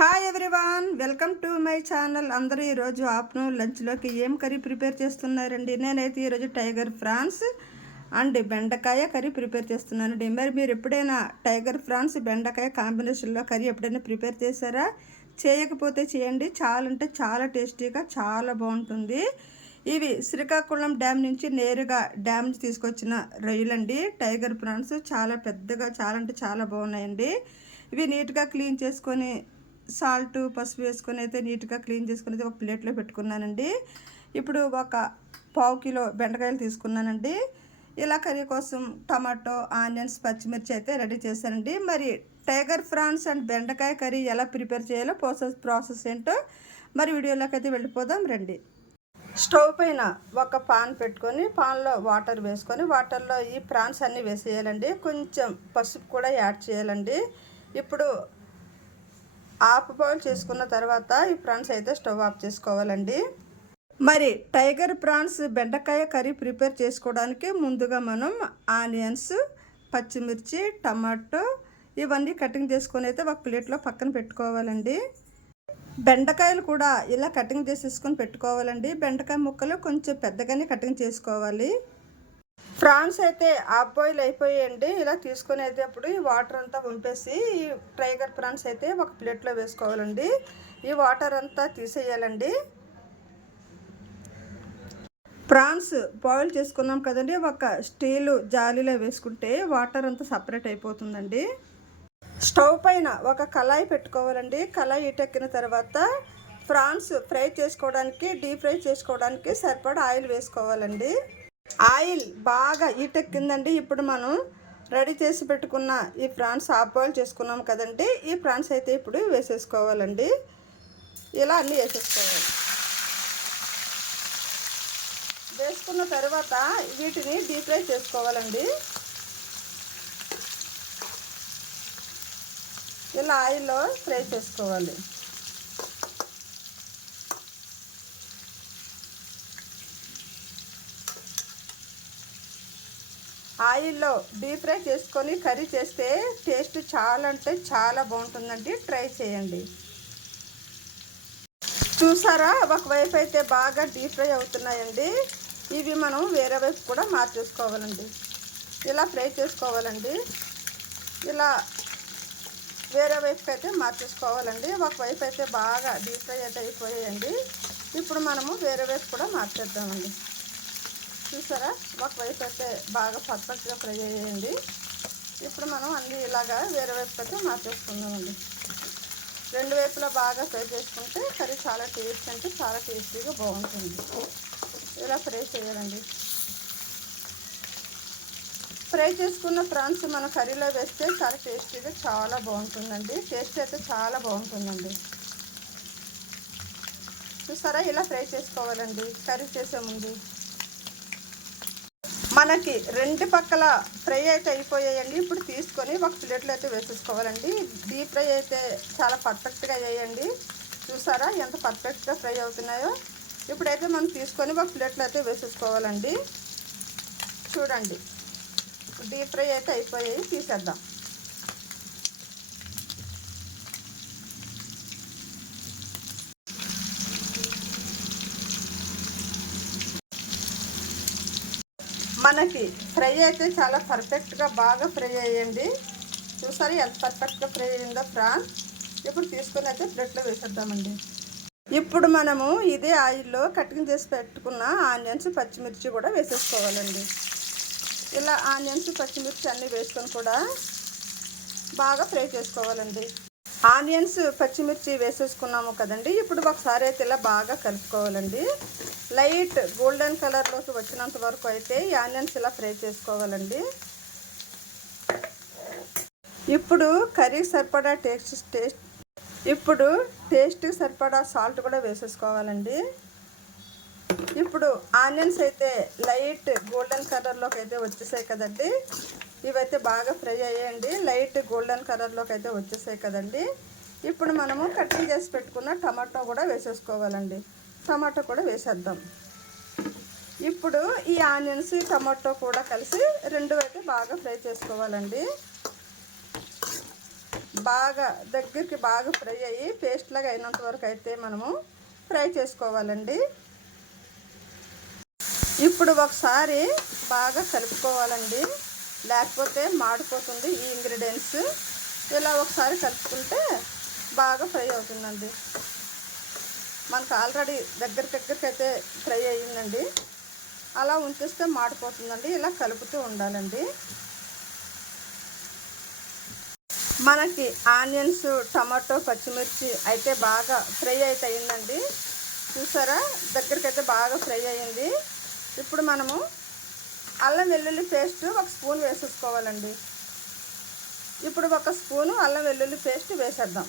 Hi everyone, welcome to my channel. అందరూ ఈరోజు afternoon లంచ్లోకి ఏం కర్రీ ప్రిపేర్ చేస్తున్నారండి? నేనైతే ఈరోజు టైగర్ ఫ్రాన్స్ అండ్ బెండకాయ కర్రీ ప్రిపేర్ చేస్తున్నానండి. మరి మీరు ఎప్పుడైనా టైగర్ ఫ్రాన్స్ బెండకాయ కాంబినేషన్లో కర్రీ ఎప్పుడైనా ప్రిపేర్ చేశారా? చేయకపోతే చేయండి, చాలా అంటే చాలా టేస్టీగా చాలా బాగుంటుంది. ఇవి శ్రీకాకుళం డ్యామ్ నుంచి నేరుగా డ్యామ్ నుంచి తీసుకొచ్చిన రొయ్యలండి. టైగర్ ఫ్రాన్స్ చాలా పెద్దగా చాలా అంటే చాలా బాగున్నాయండి. ఇవి నీట్గా క్లీన్ చేసుకొని సాల్ట్ పసుపు వేసుకొని అయితే నీట్గా క్లీన్ చేసుకుని అయితే ఒక ప్లేట్లో పెట్టుకున్నానండి. ఇప్పుడు ఒక పావు కిలో బెండకాయలు తీసుకున్నానండి. ఇలా కర్రీ కోసం టమాటో, ఆనియన్స్, పచ్చిమిర్చి అయితే రెడీ చేశానండి. మరి టైగర్ ఫ్రాన్స్ అండ్ బెండకాయ కర్రీ ఎలా ప్రిపేర్ చేయాలో ప్రాసెస్ ఏంటో మరి వీడియోలోకి అయితే వెళ్ళిపోదాం రండి. స్టవ్ పైన ఒక పాన్ పెట్టుకొని పాన్లో వాటర్ వేసుకొని వాటర్లో ఈ ప్రాన్స్ అన్నీ వేసేయాలండి. కొంచెం పసుపు కూడా యాడ్ చేయాలండి. ఇప్పుడు హాఫ్ బాయిల్ చేసుకున్న తర్వాత ఈ ప్రాన్స్ అయితే స్టవ్ ఆఫ్ చేసుకోవాలండి. మరి టైగర్ ప్రాన్స్ బెండకాయ కర్రీ ప్రిపేర్ చేసుకోవడానికి ముందుగా మనం ఆనియన్స్, పచ్చిమిర్చి, టమాటో ఇవన్నీ కటింగ్ చేసుకొని అయితే ఒక ప్లేట్లో పక్కన పెట్టుకోవాలండి. బెండకాయలు కూడా ఇలా కటింగ్ చేసేసుకొని పెట్టుకోవాలండి. బెండకాయ ముక్కలు కొంచెం పెద్దగానే కటింగ్ చేసుకోవాలి. ప్రాన్స్ అయితే హాఫ్ బాయిల్ అయిపోయాయండి. ఇలా తీసుకొని అయితే అప్పుడు ఈ వాటర్ అంతా వంపేసి ఈ టైగర్ ప్రాన్స్ అయితే ఒక ప్లేట్లో వేసుకోవాలండి. ఈ వాటర్ అంతా తీసేయాలండి. ప్రాన్స్ బాయిల్ చేసుకున్నాం కదండి, ఒక స్టీలు జాలీలో వేసుకుంటే వాటర్ అంతా సపరేట్ అయిపోతుందండి. స్టవ్ పైన ఒక కళాయి పెట్టుకోవాలండి. కళాయి హీటెక్కిన తర్వాత ప్రాన్స్ ఫ్రై చేసుకోవడానికి, డీప్ ఫ్రై చేసుకోవడానికి సరిపడా ఆయిల్ వేసుకోవాలండి. ఆయిల్ బాగా హీటెక్కిందండి. ఇప్పుడు మనం రెడీ చేసి పెట్టుకున్న ఈ ప్రాన్స్ హాఫ్ బాయిల్ చేసుకున్నాం కదండి, ఈ ప్రాన్స్ అయితే ఇప్పుడు వేసేసుకోవాలండి. ఇలా అన్నీ వేసేసుకోవాలి. వేసుకున్న తర్వాత వీటిని డీప్ ఫ్రై చేసుకోవాలండి. ఇలా ఆయిల్లో ఫ్రై చేసుకోవాలి. ఆయిల్లో డీప్ ఫ్రై చేసుకొని కర్రీ చేస్తే టేస్ట్ చాలా అంటే చాలా బాగుంటుందండి. ట్రై చేయండి. చూసారా, ఒకవైపు అయితే బాగా డీప్ ఫ్రై అవుతున్నాయండి. ఇవి మనం వేరే వైపు కూడా మార్చేసుకోవాలండి. ఇలా ఫ్రై చేసుకోవాలండి. ఇలా వేరే వైపుకి అయితే మార్చేసుకోవాలండి. ఒకవైపు అయితే బాగా డీప్ ఫ్రై అయితే అయిపోయాయండి. ఇప్పుడు మనము వేరే వైపు కూడా మార్చేద్దామండి. చూసారా, ఒకవైపు అయితే బాగా పర్ఫెక్ట్గా ఫ్రై అయ్యాయండి. ఇప్పుడు మనం అన్నీ ఇలాగా వేరే వైపు అయితే మార్చేసుకుందామండి. రెండు వైపులా బాగా ఫ్రై చేసుకుంటే కర్రీ చాలా టేస్ట్ అంటే చాలా టేస్టీగా బాగుంటుంది. ఇలా ఫ్రై చేయాలండి. ఫ్రై చేసుకున్న ప్రాన్స్ మన కర్రీలో వేస్తే చాలా టేస్టీగా చాలా బాగుంటుందండి. టేస్ట్ అయితే చాలా బాగుంటుందండి. చూసారా, ఇలా ఫ్రై చేసుకోవాలండి. కర్రీ చేసే ముందు మనకి రెండు పక్కల ఫ్రై అయితే అయిపోయాయండి. ఇప్పుడు తీసుకొని ఒక ప్లేట్లో అయితే వేసేసుకోవాలండి. డీప్ ఫ్రై అయితే చాలా పర్ఫెక్ట్గా వేయండి. చూసారా ఎంత పర్ఫెక్ట్గా ఫ్రై అవుతున్నాయో. ఇప్పుడైతే మనం తీసుకొని ఒక ప్లేట్లో అయితే వేసేసుకోవాలండి. చూడండి, డీప్ ఫ్రై అయితే అయిపోయాయి. తీసేద్దాం. మనకి ఫ్రై అయితే చాలా పర్ఫెక్ట్గా బాగా ఫ్రై అయ్యండి. చూసారు ఎంత పర్ఫెక్ట్గా ఫ్రై అయ్యిందో ప్రాన్స్. ఇప్పుడు తీసుకొని అయితే ప్లేట్లో వేసేద్దామండి. ఇప్పుడు మనము ఇదే ఆయిల్లో కటింగ్ చేసి పెట్టుకున్న ఆనియన్స్, పచ్చిమిర్చి కూడా వేసేసుకోవాలండి. ఇలా ఆనియన్స్, పచ్చిమిర్చి అన్నీ వేసుకొని కూడా బాగా ఫ్రై చేసుకోవాలండి. ఆనియన్స్, పచ్చిమిర్చి వేసేసుకున్నాము కదండి. ఇప్పుడు ఒకసారి అయితే ఇలా బాగా కలుపుకోవాలండి. లైట్ గోల్డెన్ కలర్లోకి వచ్చినంత వరకు అయితే ఈ ఆనియన్స్ ఇలా ఫ్రై చేసుకోవాలండి. ఇప్పుడు కర్రీ సరిపడా టేస్ట్కి సరిపడా సాల్ట్ కూడా వేసేసుకోవాలండి. ఇప్పుడు ఆనియన్స్ అయితే లైట్ గోల్డెన్ కలర్లోకి అయితే వచ్చేసాయి కదండి. ఇవైతే బాగా ఫ్రై అయ్యాయండి. లైట్ గోల్డెన్ కలర్లోకి అయితే వచ్చేసాయి కదండి. ఇప్పుడు మనము కటింగ్ చేసి పెట్టుకున్న టమాటో కూడా వేసేసుకోవాలండి. టమాటో కూడా వేసేద్దాం. ఇప్పుడు ఈ ఆనియన్స్, టమాటో కూడా కలిసి రెండు అయితే బాగా ఫ్రై చేసుకోవాలండి. బాగా దగ్గరికి బాగా ఫ్రై అయ్యి పేస్ట్ లాగా అయినంత వరకు అయితే మనము ఫ్రై చేసుకోవాలండి. ఇప్పుడు ఒకసారి బాగా కలుపుకోవాలండి, లేకపోతే మాడిపోతుంది ఈ ఇంగ్రీడియంట్స్. ఇలా ఒకసారి కలుపుకుంటే బాగా ఫ్రై అవుతుందండి. మనకు ఆల్రెడీ దగ్గరికి అయితే ఫ్రై అయ్యిందండి. అలా ఉంచేస్తే మాడిపోతుందండి. ఇలా కలుపుతూ ఉండాలండి. మనకి ఆనియన్స్, టమాటో, పచ్చిమిర్చి అయితే బాగా ఫ్రై అయితే అయిందండి. చూసారా, దగ్గరికి అయితే బాగా ఫ్రై అయ్యింది. ఇప్పుడు మనము అల్లం వెల్లుల్లి పేస్ట్ 1 స్పూన్ వేసేసుకోవాలండి. ఇప్పుడు 1 స్పూను అల్లం వెల్లుల్లి పేస్ట్ వేసేద్దాం.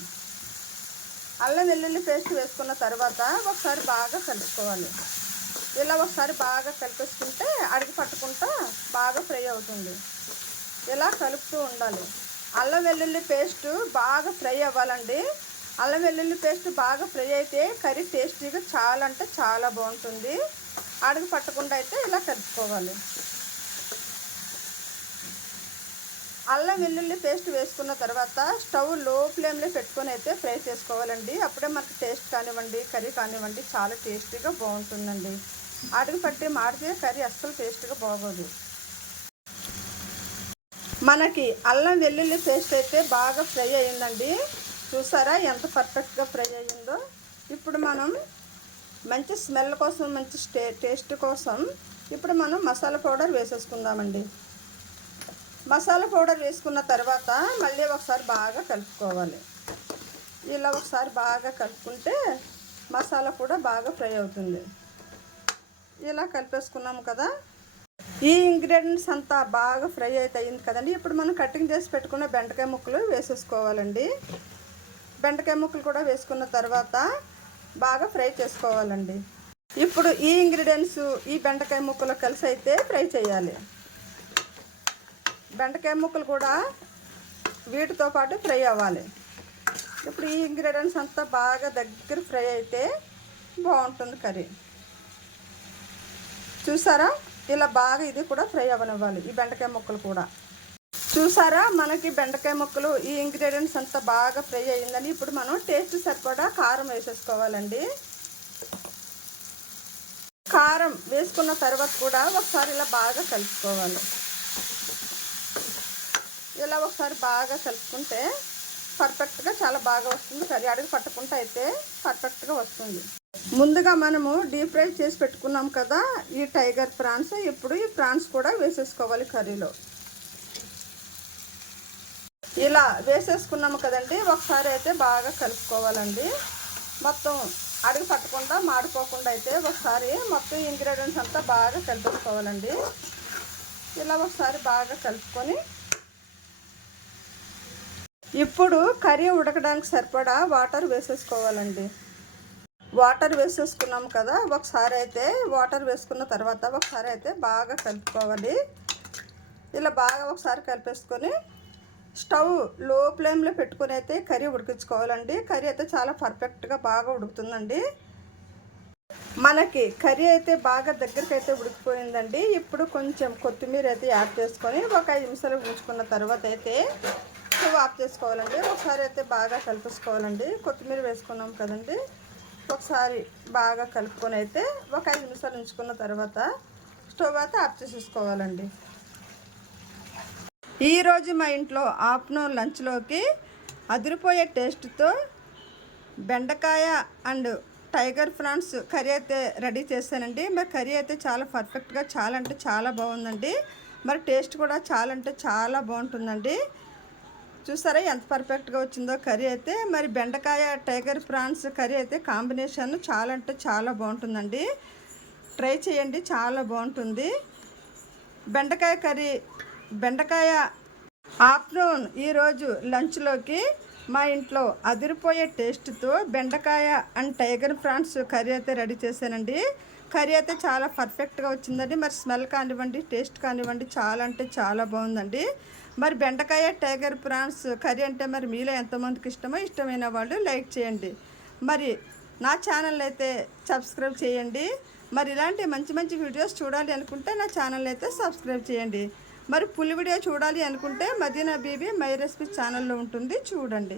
అల్లం వెల్లుల్లి పేస్ట్ వేసుకున్న తర్వాత ఒకసారి బాగా కలుపుకోవాలి. ఇలా ఒకసారి బాగా కలిపేసుకుంటే అడిగి పట్టుకుంటా బాగా ఫ్రై అవుతుంది. ఇలా కలుపుతూ ఉండాలి. అల్లం వెల్లుల్లి పేస్ట్ బాగా ఫ్రై అవ్వాలండి. అల్లం వెల్లుల్లి పేస్ట్ బాగా ఫ్రై అయితే కర్రీ టేస్టీగా చాలా అంటే చాలా బాగుంటుంది. అడుగు పట్టకుండా అయితే ఇలా కలుపుకోవాలి. అల్లం వెల్లుల్లి పేస్ట్ వేసుకున్న తర్వాత స్టవ్ లో ఫ్లేమ్లో పెట్టుకొని అయితే ఫ్రై చేసుకోవాలండి. అప్పుడే మనకి టేస్ట్ కానివ్వండి, కర్రీ కానివ్వండి చాలా టేస్టీగా బాగుంటుందండి. అడుగు పట్టి మాడితే కర్రీ అస్సలు టేస్ట్గా బాగోదు. మనకి అల్లం వెల్లుల్లి పేస్ట్ అయితే బాగా ఫ్రై అయ్యిందండి. చూసారా ఎంత పర్ఫెక్ట్గా ఫ్రై అయ్యిందో. ఇప్పుడు మనం మంచి స్మెల్ కోసం, మంచి టేస్ట్ కోసం ఇప్పుడు మనం మసాలా పౌడర్ వేసేసుకుందామండి. మసాలా పౌడర్ వేసుకున్న తర్వాత మళ్ళీ ఒకసారి బాగా కలుపుకోవాలి. ఇలా ఒకసారి బాగా కలుపుకుంటే మసాలా కూడా బాగా ఫ్రై అవుతుంది. ఇలా కలిపేసుకున్నాము కదా. ఈ ఇంగ్రీడియంట్స్ అంతా బాగా ఫ్రై అయితే అయింది కదండి. ఇప్పుడు మనం కటింగ్ చేసి పెట్టుకున్న బెండకాయ ముక్కలు వేసేసుకోవాలండి. బెండకాయ ముక్కలు కూడా వేసుకున్న తర్వాత బాగా ఫ్రై చేసుకోవాలండి. ఇప్పుడు ఈ ఇంగ్రీడియంట్స్ ఈ బెండకాయ ముక్కలు కలిసి అయితే ఫ్రై చేయాలి. బెండకాయ ముక్కలు కూడా వీటితో పాటు ఫ్రై అవ్వాలి. ఇప్పుడు ఈ ఇంగ్రీడియంట్స్ అంతా బాగా దగ్గర ఫ్రై అయితే బాగుంటుంది కర్రీ. చూసారా, ఇలా బాగా ఇది కూడా ఫ్రై అవ్వనివ్వాలి. ఈ బెండకాయ ముక్కలు కూడా చూసారా, మనకి బెండకాయ ముక్కలు ఈ ఇంగ్రీడియంట్స్ అంతా బాగా ఫ్రై అయ్యిందని ఇప్పుడు మనం టేస్ట్ సరిపడా కారం వేసేసుకోవాలండి. కారం వేసుకున్న తర్వాత కూడా ఒకసారి ఇలా బాగా కలుపుకోవాలి. ఇలా ఒకసారి బాగా కలుపుకుంటే పర్ఫెక్ట్గా చాలా బాగా వస్తుంది కర్రీ. అడుగు పట్టకుండా అయితే పర్ఫెక్ట్గా వస్తుంది. ముందుగా మనము డీప్ ఫ్రై చేసి పెట్టుకున్నాం కదా ఈ టైగర్ ప్రాన్స్. ఇప్పుడు ఈ ప్రాన్స్ కూడా వేసేసుకోవాలి కర్రీలో. ఇలా వేసేసుకున్నాము కదండి. ఒకసారి అయితే బాగా కలుపుకోవాలండి. మొత్తం అడుగు పట్టకుండా మాడిపోకుండా అయితే ఒకసారి మొత్తం ఇంగ్రీడియంట్స్ అంతా బాగా కలిపేసుకోవాలండి. ఇలా ఒకసారి బాగా కలుపుకొని ఇప్పుడు కర్రీ ఉడకడానికి సరిపడా వాటర్ వేసేసుకోవాలండి. వాటర్ వేసేసుకున్నాము కదా. ఒకసారి అయితే వాటర్ వేసుకున్న తర్వాత ఒకసారి అయితే బాగా కలుపుకోవాలి. ఇలా బాగా ఒకసారి కలిపేసుకొని స్టవ్ లో ఫ్లేమ్లో పెట్టుకొని అయితే కర్రీ ఉడికించుకోవాలండి. కర్రీ అయితే చాలా పర్ఫెక్ట్గా బాగా ఉడుకుతుందండి. మనకి కర్రీ అయితే బాగా దగ్గరికి అయితే ఉడికిపోయిందండి. ఇప్పుడు కొంచెం కొత్తిమీర అయితే యాడ్ చేసుకొని ఒక 5 నిమిషాలు ఉంచుకున్న తర్వాత అయితే స్టవ్ ఆఫ్ చేసుకోవాలండి. ఒకసారి అయితే బాగా కలిపేసుకోవాలండి. కొత్తిమీర వేసుకున్నాం కదండి. ఒకసారి బాగా కలుపుకొని అయితే ఒక 5 నిమిషాలు ఉంచుకున్న తర్వాత స్టవ్ అయితే ఆఫ్ చేసేసుకోవాలండి. ఈరోజు మా ఇంట్లో ఆఫ్టర్నూన్ లంచ్లోకి అదిరిపోయే టేస్ట్తో బెండకాయ అండ్ టైగర్ ప్రాన్స్ కర్రీ అయితే రెడీ చేశానండి. మరి కర్రీ అయితే చాలా పర్ఫెక్ట్గా చాలా అంటే చాలా బాగుందండి. మరి టేస్ట్ కూడా చాలా అంటే చాలా బాగుంటుందండి. చూసారా ఎంత పర్ఫెక్ట్గా వచ్చిందో కర్రీ అయితే. మరి బెండకాయ టైగర్ ప్రాన్స్ కర్రీ అయితే కాంబినేషన్ చాలా అంటే చాలా బాగుంటుందండి. ట్రై చేయండి, చాలా బాగుంటుంది. బెండకాయ ఆఫ్టర్నూన్ ఈరోజు లంచ్లోకి మా ఇంట్లో అదిరిపోయే టేస్ట్తో బెండకాయ అండ్ టైగర్ ప్రాన్స్ కర్రీ అయితే రెడీ చేశానండి. కర్రీ అయితే చాలా పర్ఫెక్ట్గా వచ్చిందండి. మరి స్మెల్ కానివ్వండి, టేస్ట్ కానివ్వండి చాలా అంటే చాలా బాగుందండి. మరి బెండకాయ టైగర్ ప్రాన్స్ కర్రీ అంటే మరి మీలో ఎంతమందికి ఇష్టమైన వాళ్ళు లైక్ చేయండి. మరి నా ఛానల్ అయితే సబ్స్క్రైబ్ చేయండి. మరి ఇలాంటి మంచి మంచి వీడియోస్ చూడాలి అనుకుంటే నా ఛానల్ అయితే సబ్స్క్రైబ్ చేయండి. మరి ఫుల్ వీడియో చూడాలి అనుకుంటే మదీనా బీబీ మై రెసిపీ ఛానల్లో ఉంటుంది, చూడండి.